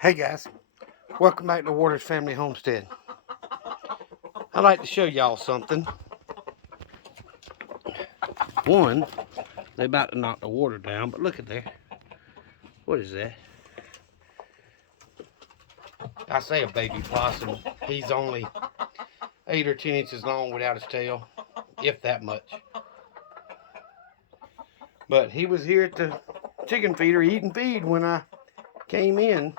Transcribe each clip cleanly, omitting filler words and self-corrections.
Hey guys, welcome back to Waters Family Homestead. I'd like to show y'all something. One, they're about to knock the water down, but look at there. What is that? I say a baby possum. He's only 8 or 10 inches long without his tail, if that much. But he was here at the chicken feeder eating feed when I came in.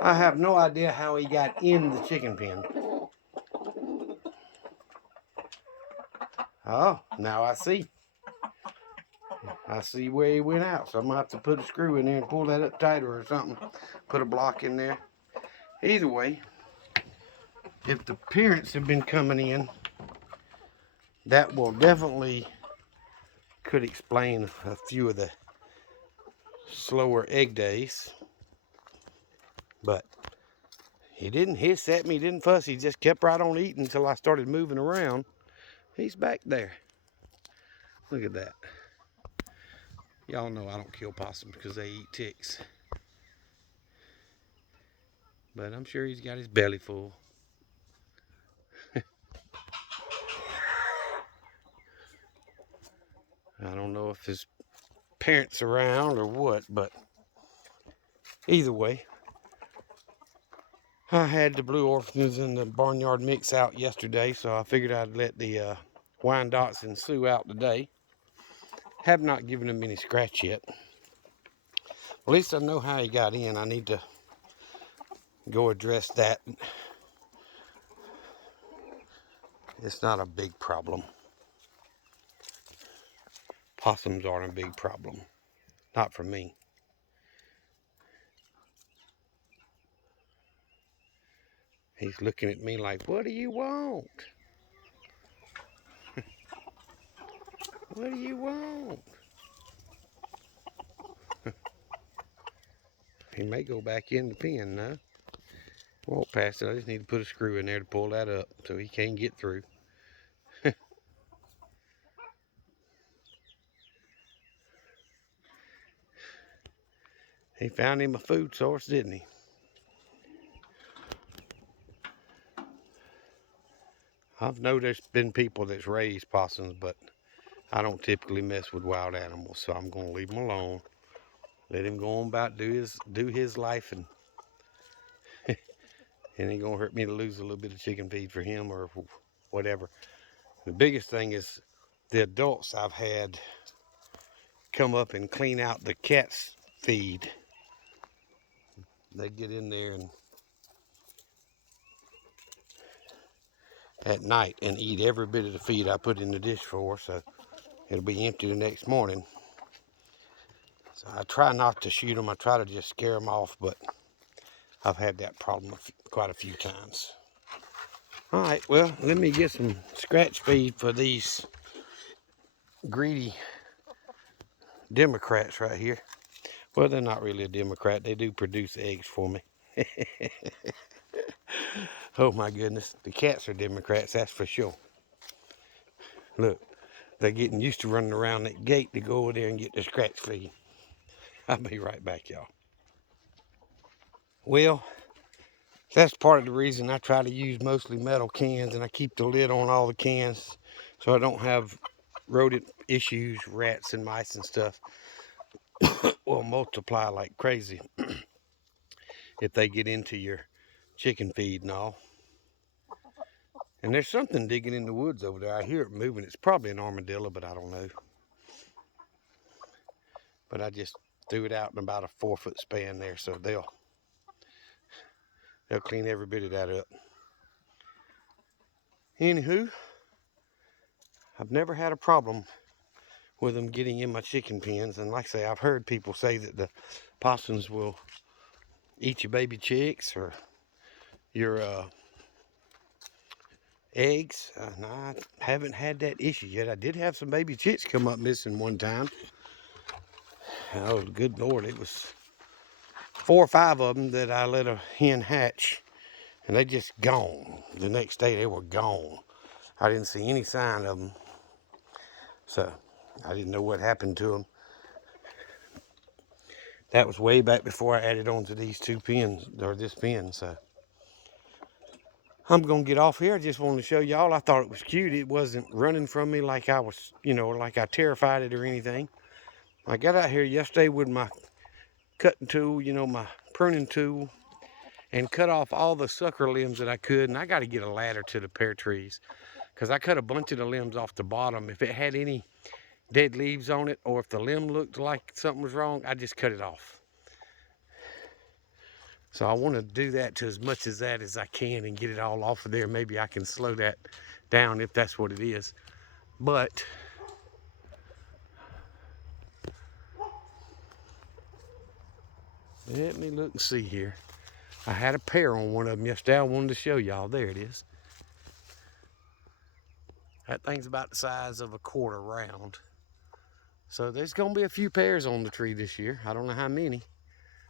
I have no idea how he got in the chicken pen. Oh, now I see. I see where he went out, so I'm going to have to put a screw in there and pull that up tighter or something. Put a block in there. Either way, if the parents have been coming in, that will definitely could explain a few of the slower egg days. But he didn't hiss at me, he didn't fuss, he just kept right on eating until I started moving around. He's back there. Look at that. Y'all know I don't kill possums because they eat ticks. But I'm sure he's got his belly full. I don't know if his parents around or what, but either way, I had the blue orphans and the barnyard mix out yesterday, so I figured I'd let the Wyandottes and Sioux out today. Have not given him any scratch yet. At least I know how he got in. I need to go address that. It's not a big problem. Possums aren't a big problem. Not for me. He's looking at me like, what do you want? What do you want? He may go back in the pen now. Won't pass it. I just need to put a screw in there to pull that up so he can't get through. He found him a food source, didn't he? I've know there's been people that's raised possums, but I don't typically mess with wild animals, so I'm gonna leave him alone. Let him go on about do his life, and it ain't gonna hurt me to lose a little bit of chicken feed for him or whatever. The biggest thing is the adults I've had come up and clean out the cat's feed. They get in there and at night and eat every bit of the feed I put in the dish for, so it'll be empty the next morning. So I try not to shoot them. I try to just scare them off, but I've had that problem quite a few times. All right, well, let me get some scratch feed for these greedy Democrats right here. Well, they're not really a Democrat. They do produce eggs for me. Oh my goodness, the cats are Democrats, that's for sure. Look, they're getting used to running around that gate to go over there and get the scratch feed. I'll be right back, y'all. Well, that's part of the reason I try to use mostly metal cans, and I keep the lid on all the cans so I don't have rodent issues, rats and mice and stuff will multiply like crazy if they get into your chicken feed and all. And there's something digging in the woods over there. I hear it moving. It's probably an armadillo, but I don't know. But I just threw it out in about a 4-foot span there, so they'll clean every bit of that up. Anywho, I've never had a problem with them getting in my chicken pens, and like I say, I've heard people say that the possums will eat your baby chicks or your eggs. And I haven't had that issue yet. I did have some baby chicks come up missing one time. Oh, good Lord, it was 4 or 5 of them that I let a hen hatch, and they just gone. The next day they were gone. I didn't see any sign of them, so I didn't know what happened to them. That was way back before I added on to these two pins, or this pin, so. I'm gonna get off here. I just wanted to show y'all. I thought it was cute. It wasn't running from me like I was, like I terrified it or anything. I got out here yesterday with my cutting tool, my pruning tool, and cut off all the sucker limbs that I could. And I got to get a ladder to the pear trees because I cut a bunch of the limbs off the bottom. If it had any dead leaves on it, or if the limb looked like something was wrong, I just cut it off. So I want to do that to as much as that as I can and get it all off of there. Maybe I can slow that down if that's what it is. But let me look and see here. I had a pear on one of them yesterday. I wanted to show y'all. There it is. That thing's about the size of a quarter round. So there's going to be a few pears on the tree this year. I don't know how many.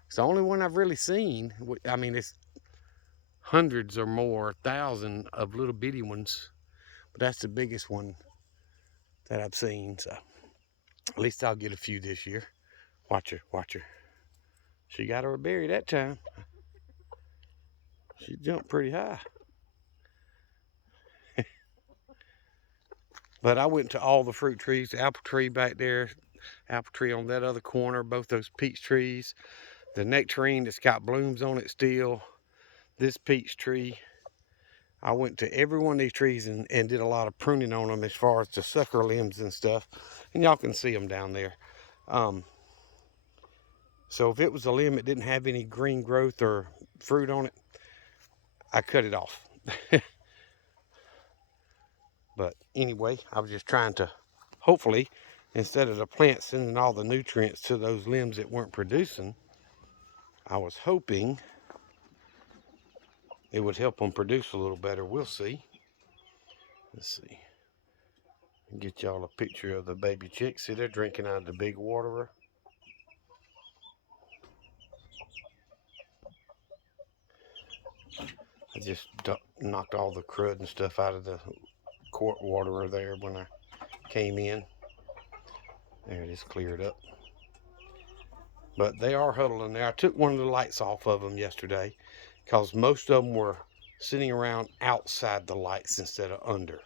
It's the only one I've really seen. I mean, it's hundreds or more, 1,000 of little bitty ones. But that's the biggest one that I've seen. So at least I'll get a few this year. Watch her, watch her. She got her berry that time. She jumped pretty high. But I went to all the fruit trees, the apple tree back there, apple tree on that other corner, both those peach trees, the nectarine that's got blooms on it still, this peach tree. I went to every one of these trees and did a lot of pruning on them as far as the sucker limbs and stuff. And y'all can see them down there. So if it was a limb that didn't have any green growth or fruit on it, I cut it off. But anyway, I was just trying to, hopefully, instead of the plant sending all the nutrients to those limbs that weren't producing, I was hoping it would help them produce a little better. We'll see. Let's see. Get y'all a picture of the baby chicks. See, they're drinking out of the big waterer. I just knocked all the crud and stuff out of the quart waterer there when I came in. There it is, cleared up. But they are huddled in there. I took one of the lights off of them yesterday because most of them were sitting around outside the lights instead of under.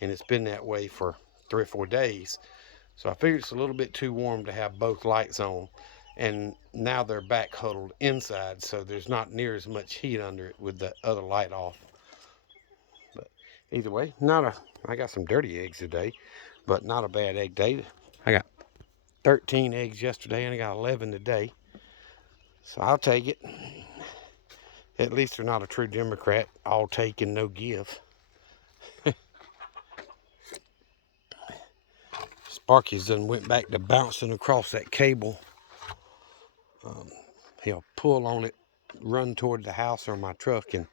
And it's been that way for 3 or 4 days. So I figured it's a little bit too warm to have both lights on. And now they're back huddled inside, so there's not near as much heat under it with the other light off. But either way, I got some dirty eggs today, but not a bad egg day. I got 13 eggs yesterday and I got 11 today. So I'll take it. At least they're not a true Democrat, all take and no give. Sparky's done went back to bouncing across that cable. He'll pull on it, run toward the house or my truck and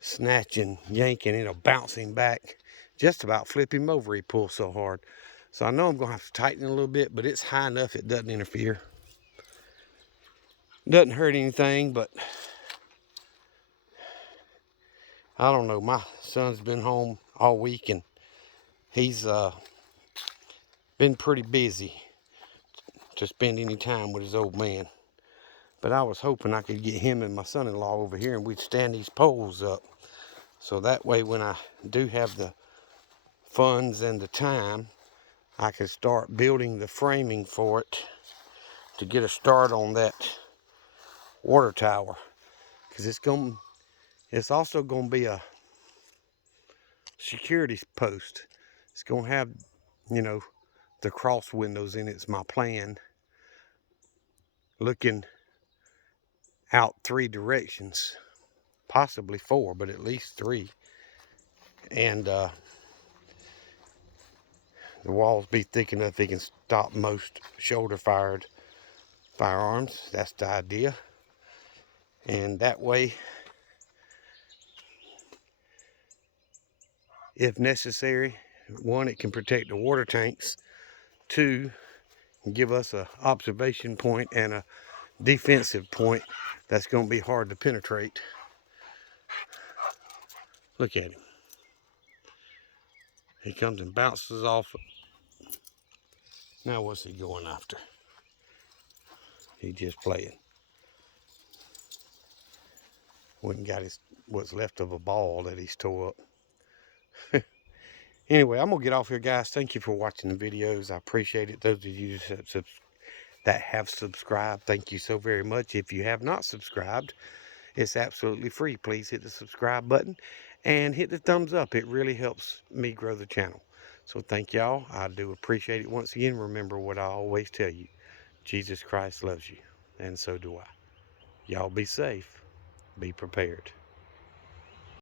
snatch and yank, and it'll bounce him back. Just about flip him over, he pulls so hard. So I know I'm going to have to tighten it a little bit, but it's high enough it doesn't interfere. Doesn't hurt anything, but I don't know. My son's been home all week and he's been pretty busy to spend any time with his old man. But I was hoping I could get him and my son-in-law over here and we'd stand these poles up. So that way when I do have the funds and the time, I could start building the framing for it to get a start on that water tower. Because it's also going to be a security post. It's going to have, the cross windows in it's my plan. Looking out 3 directions, possibly 4, but at least 3. And the walls be thick enough it can stop most shoulder fired firearms. That's the idea. And that way, if necessary, 1, it can protect the water tanks. 2, give us an observation point and a defensive point that's going to be hard to penetrate. Look at him. He comes and bounces off. Now what's he going after? He just playing. Went and got what's left of a ball that he's tore up. Anyway, I'm going to get off here, guys. Thank you for watching the videos. I appreciate it. Those of you that have subscribed, thank you so very much. If you have not subscribed, it's absolutely free. Please hit the subscribe button and hit the thumbs up. It really helps me grow the channel. So thank y'all. I do appreciate it. Once again, remember what I always tell you. Jesus Christ loves you, and so do I. Y'all be safe. Be prepared.